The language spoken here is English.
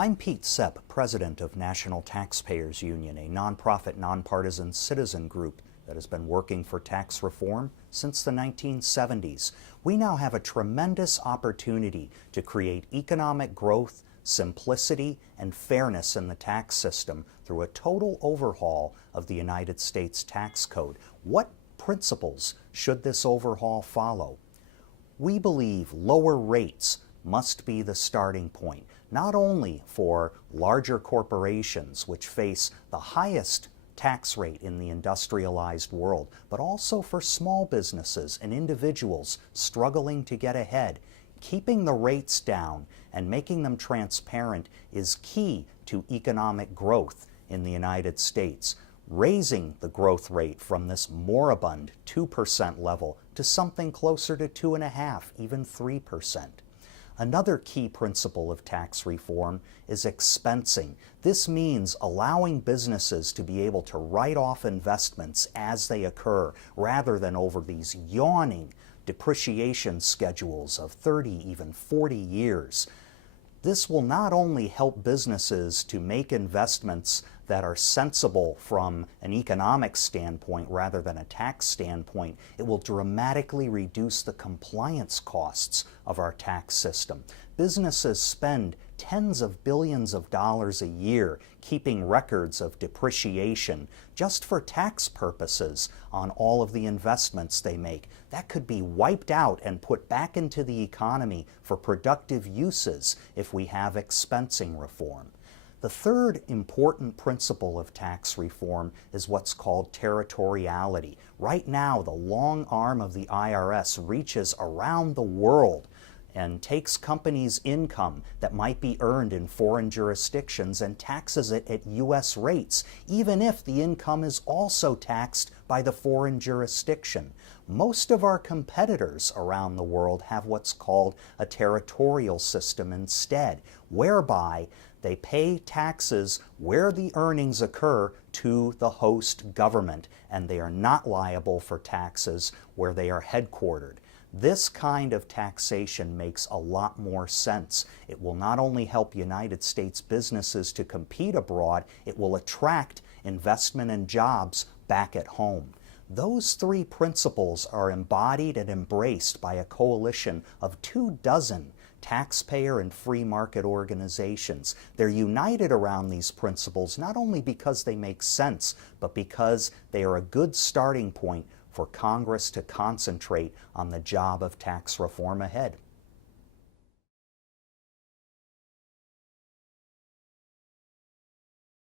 I'm Pete Sepp, president of National Taxpayers Union, a nonprofit, nonpartisan citizen group that has been working for tax reform since the 1970s. We now have a tremendous opportunity to create economic growth, simplicity, and fairness in the tax system through a total overhaul of the United States tax code. What principles should this overhaul follow? We believe lower rates must be the starting point, not only for larger corporations, which face the highest tax rate in the industrialized world, but also for small businesses and individuals struggling to get ahead. Keeping the rates down and making them transparent is key to economic growth in the United States. Raising the growth rate from this moribund 2% level to something closer to 2.5%, even 3%. Another key principle of tax reform is expensing. This means allowing businesses to be able to write off investments as they occur, rather than over these yawning depreciation schedules of 30, even 40 years. This will not only help businesses to make investments that are sensible from an economic standpoint rather than a tax standpoint, it will dramatically reduce the compliance costs of our tax system. Businesses spend tens of billions of dollars a year keeping records of depreciation just for tax purposes on all of the investments they make. That could be wiped out and put back into the economy for productive uses if we have expensing reform. The third important principle of tax reform is what's called territoriality. Right now, the long arm of the IRS reaches around the world and takes companies' income that might be earned in foreign jurisdictions and taxes it at U.S. rates, even if the income is also taxed by the foreign jurisdiction. Most of our competitors around the world have what's called a territorial system instead, whereby they pay taxes where the earnings occur to the host government, and they are not liable for taxes where they are headquartered. This kind of taxation makes a lot more sense. It will not only help United States businesses to compete abroad, it will attract investment and jobs back at home. Those three principles are embodied and embraced by a coalition of 24 taxpayer and free market organizations. They're united around these principles not only because they make sense, but because they are a good starting point for Congress to concentrate on the job of tax reform ahead.